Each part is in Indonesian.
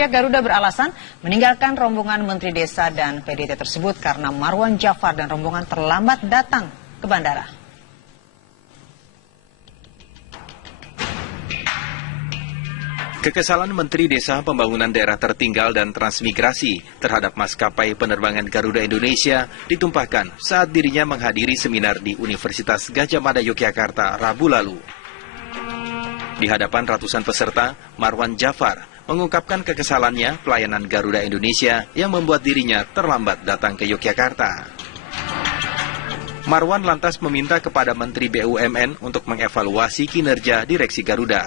Pihak Garuda beralasan meninggalkan rombongan Menteri Desa dan PDT tersebut karena Marwan Jafar dan rombongan terlambat datang ke bandara. Kekesalan Menteri Desa, Pembangunan Daerah Tertinggal dan Transmigrasi terhadap maskapai penerbangan Garuda Indonesia ditumpahkan saat dirinya menghadiri seminar di Universitas Gadjah Mada Yogyakarta Rabu lalu. Di hadapan ratusan peserta, Marwan Jafar mengungkapkan kekesalannya pelayanan Garuda Indonesia yang membuat dirinya terlambat datang ke Yogyakarta. Marwan lantas meminta kepada Menteri BUMN untuk mengevaluasi kinerja Direksi Garuda.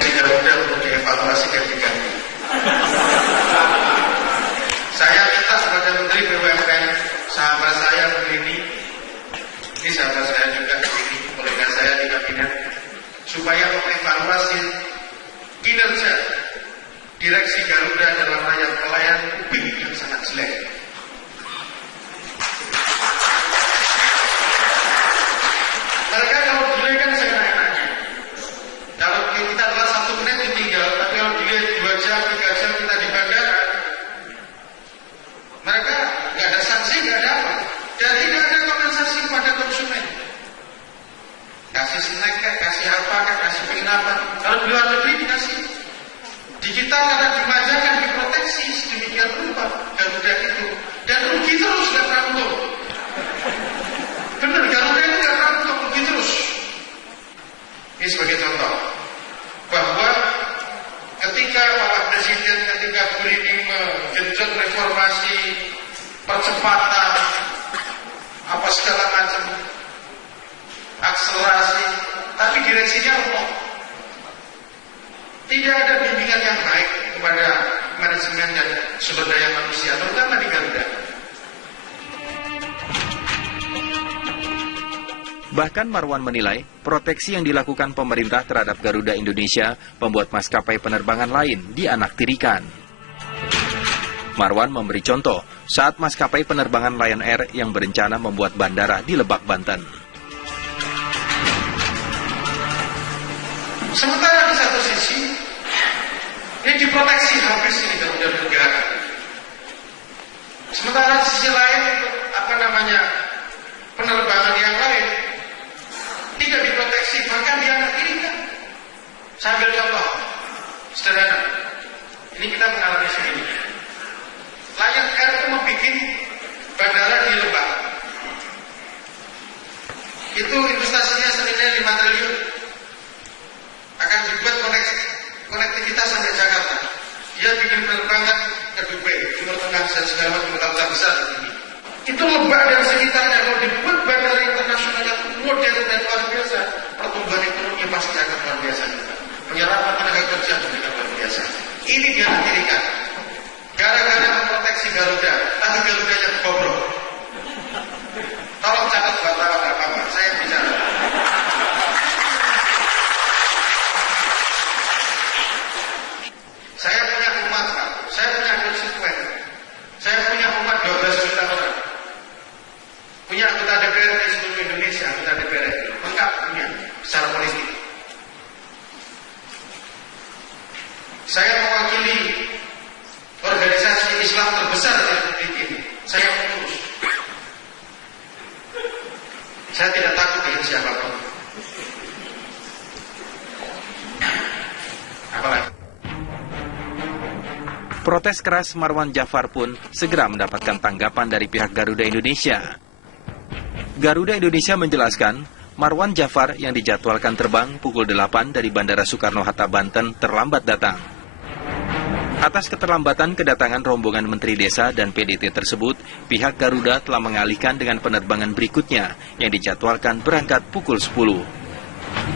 Garuda untuk dievaluasi ganti-ganti. Saya minta kepada Menteri BUMN, sahabat saya begini, ini sahabat saya juga begini, kolega saya di kabinet, supaya mengevaluasi kinerja Direksi Garuda dalam rangka pelayanan publik yang sangat jelek. Mereka kalau delay kan seenak-enaknya. Kalau kita telah 1 menit ditinggal, tapi kalau delay 2 jam, 3 jam kita di bandara, mereka nggak ada sanksi, nggak ada apa. Dan tidak ada kompensasi kepada konsumen. Kasih snack, kasih apa, kasih penginapan. Kalau di luar negeri dikasih. Di kita karena dimanjakan, diproteksi sedemikian rupa Garuda itu. Dan rugi terus, nggak pernah untung. Benar, Garuda itu nggak pernah untung, rugi terus. Ini sebagai contoh bahwa ketika Bapak Presiden ketika ini menggenjot reformasi, percepatan, apa segala macam, akselerasi, tapi direksinya lemah. Tidak ada bimbingan yang baik kepada manajemen dan sumber daya manusia, terutama di Garuda. Bahkan Marwan menilai proteksi yang dilakukan pemerintah terhadap Garuda Indonesia membuat maskapai penerbangan lain dianaktirikan. Marwan memberi contoh saat maskapai penerbangan Lion Air yang berencana membuat bandara di Lebak, Banten. Sementara di satu sisi ini diproteksi habis ini Garuda negara. Sementara di sisi lain penerbangan yang lain tidak diproteksi, bahkan dianaktirikan. Saya ambil contoh sederhana. Ini kita mengalami segini. Lion Air itu membuat bandara di Lebak. Itu investasinya senilai 5 triliun. Akan dibuat konektivitas sampai Jakarta. Dia bikin penerbangan ke Dubai, Timur Tengah, dan segala macam kota besar ini. Itu Lebak dan sekitarnya kalau dibuat bandara internasional yang modern dan luar biasa, pertumbuhan ekonomi pasti akan luar biasa juga. Penyerapan tenaga kerja juga luar biasa. Ini dianaktirikan. Gara-gara memproteksi Garuda, tapi Garudanya bobrok. Tolong catat wartawan apa-apa, saya bicara. Saya punya umat, Pak. Saya punya konstituen. Saya punya umat 12 juta orang. Punya anggota DPR di seluruh Indonesia, anggota DPR lengkap punya secara politik. Saya mewakili organisasi Islam terbesar di Republik ini. Saya mengurus. Saya tidak takut dengan siapapun. Apalagi. Protes keras Marwan Jafar pun segera mendapatkan tanggapan dari pihak Garuda Indonesia. Garuda Indonesia menjelaskan, Marwan Jafar yang dijadwalkan terbang pukul 8 dari Bandara Soekarno-Hatta, Banten terlambat datang. Atas keterlambatan kedatangan rombongan Menteri Desa dan PDT tersebut, pihak Garuda telah mengalihkan dengan penerbangan berikutnya yang dijadwalkan berangkat pukul 10.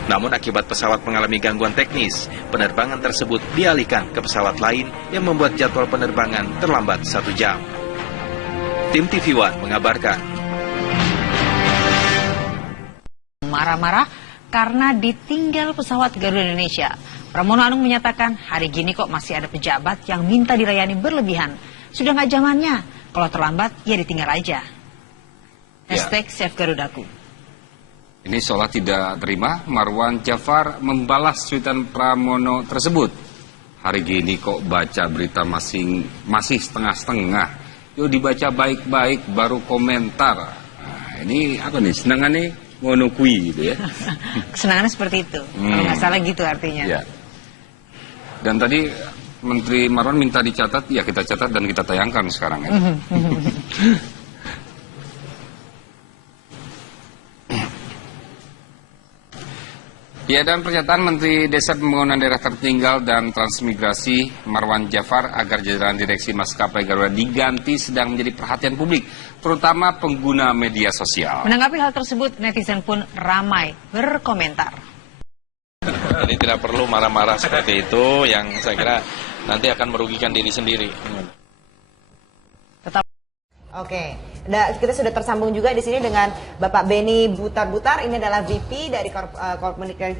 Namun akibat pesawat mengalami gangguan teknis, penerbangan tersebut dialihkan ke pesawat lain yang membuat jadwal penerbangan terlambat 1 jam. Tim TV One mengabarkan. Marah-marah karena ditinggal pesawat Garuda Indonesia. Pramono Anung menyatakan hari gini kok masih ada pejabat yang minta dilayani berlebihan. Sudah nggak zamannya, kalau terlambat ya ditinggal aja. #SaveGarudaku. Ini seolah tidak terima, Marwan Jafar membalas cuitan Pramono tersebut. Hari gini kok baca berita masih setengah-setengah. Yuk dibaca baik-baik baru komentar. Nah, ini apa nih? Senangan nih ngono kui gitu ya. Kesenangannya seperti itu. Kalau nggak salah gitu artinya. Ya. Dan tadi Menteri Marwan minta dicatat, ya kita catat dan kita tayangkan sekarang ya. Ya, dan pernyataan Menteri Desa Pembangunan Daerah Tertinggal dan Transmigrasi Marwan Jafar agar jajaran direksi maskapai Garuda diganti sedang menjadi perhatian publik, terutama pengguna media sosial. Menanggapi hal tersebut, netizen pun ramai berkomentar. Jadi tidak perlu marah-marah seperti itu yang saya kira nanti akan merugikan diri sendiri. Oke, kita sudah tersambung juga di sini dengan Bapak Beni Butar-Butar. Ini adalah VP dari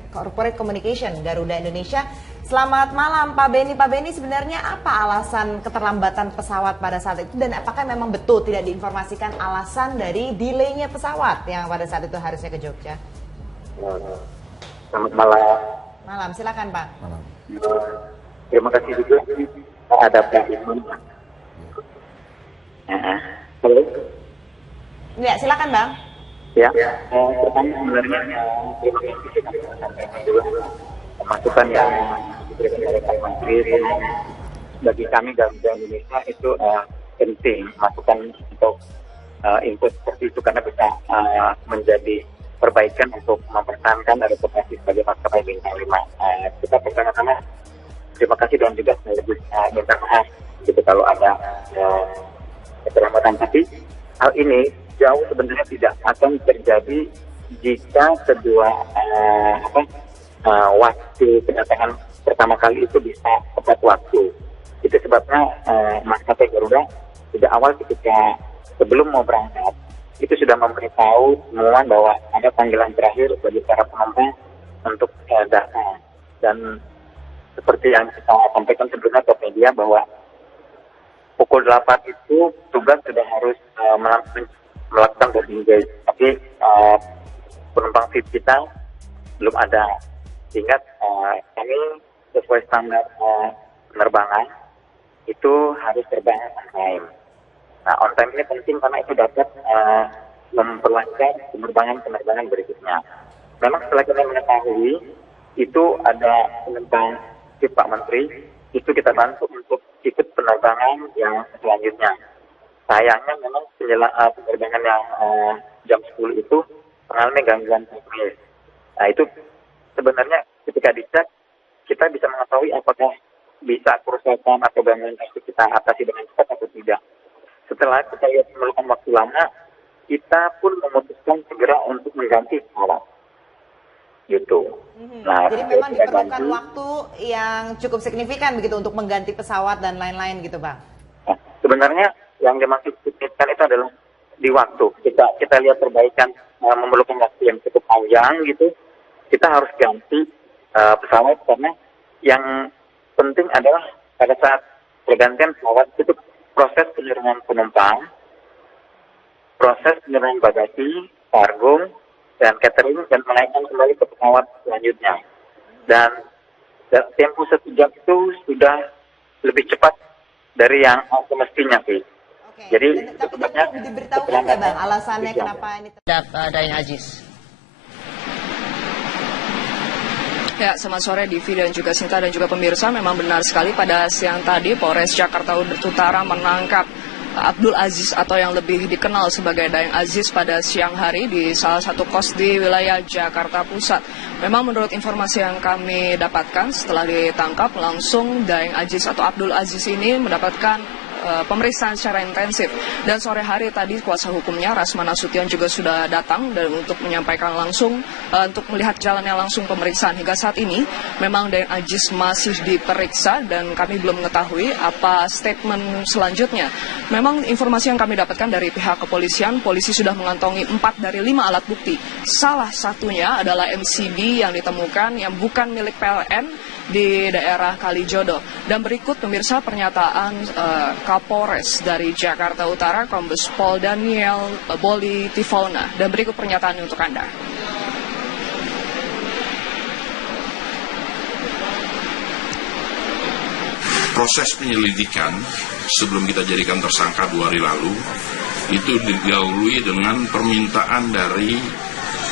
Corporate Communication Garuda Indonesia. Selamat malam Pak Beni. Pak Beni, sebenarnya apa alasan keterlambatan pesawat pada saat itu dan apakah memang betul tidak diinformasikan alasan dari delaynya pesawat yang pada saat itu harusnya ke Jogja? Selamat malam. Malam, silakan Pak. Malam. Terima kasih juga ada Pak Iman. Halo. Ya, silakan Bang. Ya, pertama sebenarnya terima kasih kami sampaikan juga masukan yang diberikan oleh Pak Menteri. Bagi kami Garuda Indonesia itu penting masukan untuk input seperti itu karena bisa menjadi perbaikan untuk mempertahankan reputasi sebagai maskapai bintang 5. Kita pertama-tama terima kasih dan juga sekaligus minta maaf gitu kalau ada keterlambatan, tapi hal ini jauh sebenarnya tidak akan terjadi jika kedua waktu kedatangan pertama kali itu bisa tepat waktu. Itu sebabnya maskapai Garuda sejak awal ketika sebelum mau berangkat itu sudah memberitahu semua bahwa ada panggilan terakhir bagi para penumpang untuk datang. Dan seperti yang kita sampaikan sebelumnya ke media bahwa pukul 8 itu tugas sudah harus melakukan boarding gate. Tapi penumpang VIP kita belum ada. Sehingga kami sesuai standar penerbangan itu harus terbang on time. Nah, on time ini penting karena itu dapat memperlancar penerbangan berikutnya. Memang setelah kita mengetahui itu ada penumpang VIP Pak Menteri, itu kita bantu untuk ikut penerbangan yang selanjutnya. Sayangnya memang penerbangan yang jam 10 itu mengalami gangguan teknis. Nah itu sebenarnya ketika dicek kita bisa mengetahui apakah bisa kerusakan atau gangguan teknis kita atasi dengan cepat atau tidak. Setelah kita lihat memerlukan waktu lama, kita pun memutuskan segera untuk mengganti pesawat. Gitu. Nah, jadi memang diperlukan waktu yang cukup signifikan begitu untuk mengganti pesawat dan lain-lain gitu Bang? Nah, sebenarnya yang dimaksud signifikan itu adalah di waktu. Kita lihat perbaikan memerlukan waktu yang cukup panjang gitu. Kita harus ganti pesawat karena yang penting adalah pada saat pergantian pesawat itu proses penyerangan penumpang, proses penyerangan bagasi, kargo, dan catering dan menaikkan kembali ke pesawat selanjutnya. Dan tempo 1 jam itu sudah lebih cepat dari yang semestinya sih. Oke. Jadi tapi diberitahukan nggak Bang alasannya kenapa ini Dayang Aziz. Ya, selamat sore Divi dan juga Sinta dan juga pemirsa. Memang benar sekali pada siang tadi Polres Jakarta Utara menangkap Abdul Aziz atau yang lebih dikenal sebagai Dayang Aziz pada siang hari di salah satu kos di wilayah Jakarta Pusat. Memang menurut informasi yang kami dapatkan setelah ditangkap langsung Dayang Aziz atau Abdul Aziz ini mendapatkan pemeriksaan secara intensif. Dan sore hari tadi kuasa hukumnya Rasman Nasution juga sudah datang dan untuk menyampaikan langsung untuk melihat jalannya langsung pemeriksaan. Hingga saat ini memang Dayang Aziz masih diperiksa dan kami belum mengetahui apa statement selanjutnya. Memang informasi yang kami dapatkan dari pihak kepolisian, polisi sudah mengantongi 4 dari 5 alat bukti. Salah satunya adalah MCB yang ditemukan yang bukan milik PLN di daerah Kalijodo. Dan berikut pemirsa pernyataan Kapolres dari Jakarta Utara, Kombes Pol Daniel Boli Tifona. Dan berikut pernyataannya untuk Anda. proses penyelidikan sebelum kita jadikan tersangka 2 hari lalu itu didahului dengan permintaan dari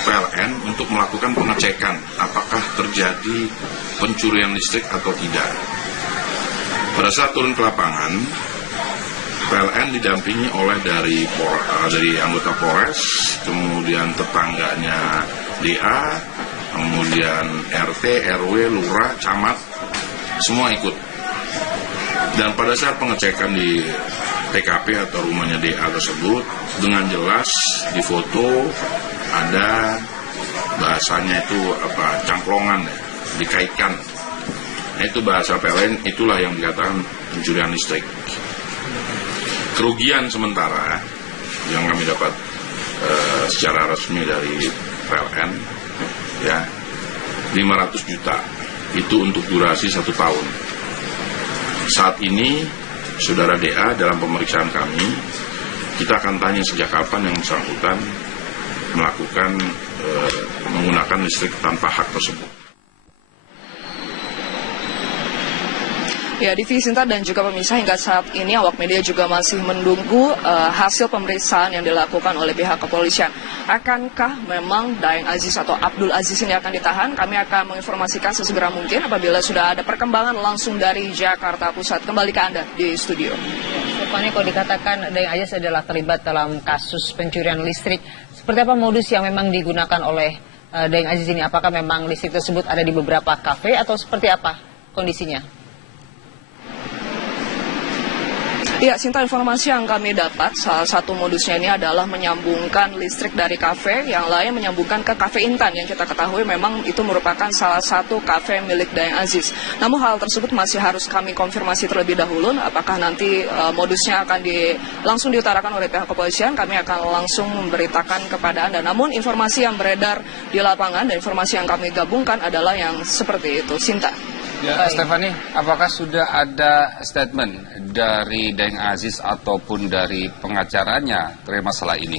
PLN untuk melakukan pengecekan apakah terjadi pencurian listrik atau tidak. Pada saat turun ke lapangan, PLN didampingi oleh dari anggota Polres, kemudian tetangganya DA, kemudian RT, RW, Lurah, Camat, semua ikut. Dan pada saat pengecekan di TKP atau rumahnya DA tersebut, dengan jelas di foto ada bahasanya itu cangklongan, dikaitkan. Nah, itu bahasa PLN, itulah yang dikatakan pencurian listrik. Kerugian sementara yang kami dapat secara resmi dari PLN ya 500 juta itu untuk durasi 1 tahun. Saat ini saudara DA dalam pemeriksaan kami, kita akan tanya sejak kapan yang bersangkutan melakukan menggunakan listrik tanpa hak tersebut. Ya, Divi, Sinta dan juga pemirsa, hingga saat ini awak media juga masih menunggu hasil pemeriksaan yang dilakukan oleh pihak kepolisian. Akankah memang Daeng Aziz atau Abdul Aziz ini akan ditahan? Kami akan menginformasikan sesegera mungkin apabila sudah ada perkembangan langsung dari Jakarta Pusat. Kembali ke Anda di studio. Stefani, kalau dikatakan Daeng Aziz adalah terlibat dalam kasus pencurian listrik, seperti apa modus yang memang digunakan oleh Daeng Aziz ini? Apakah memang listrik tersebut ada di beberapa kafe atau seperti apa kondisinya? Ya, Sinta, informasi yang kami dapat, salah satu modusnya ini adalah menyambungkan listrik dari kafe, yang lain menyambungkan ke kafe Intan, yang kita ketahui memang itu merupakan salah satu kafe milik Daeng Aziz. Namun hal tersebut masih harus kami konfirmasi terlebih dahulu, apakah nanti modusnya akan langsung diutarakan oleh pihak kepolisian, kami akan langsung memberitakan kepada Anda. Namun informasi yang beredar di lapangan dan informasi yang kami gabungkan adalah yang seperti itu. Sinta. Ya, Stefani, apakah sudah ada statement dari Daeng Aziz ataupun dari pengacaranya terkait masalah ini?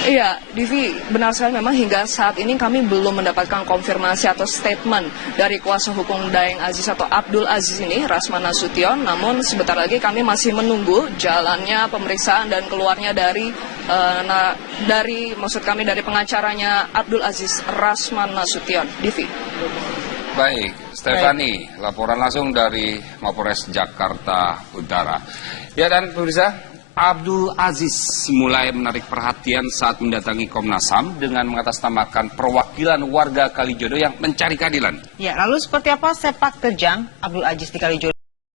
Iya, Divi, benar sekali memang hingga saat ini kami belum mendapatkan konfirmasi atau statement dari kuasa hukum Daeng Aziz atau Abdul Aziz ini, Rasman Nasution. Namun sebentar lagi kami masih menunggu jalannya pemeriksaan dan keluarnya dari pengacaranya Abdul Aziz, Rasman Nasution. Divi. Baik, Stefani, laporan langsung dari Mapolres Jakarta Utara. Ya, dan pemirsa, Abdul Aziz mulai menarik perhatian saat mendatangi Komnas HAM dengan mengatasnamakan perwakilan warga Kalijodo yang mencari keadilan. Ya, lalu seperti apa sepak terjang Abdul Aziz di Kalijodo?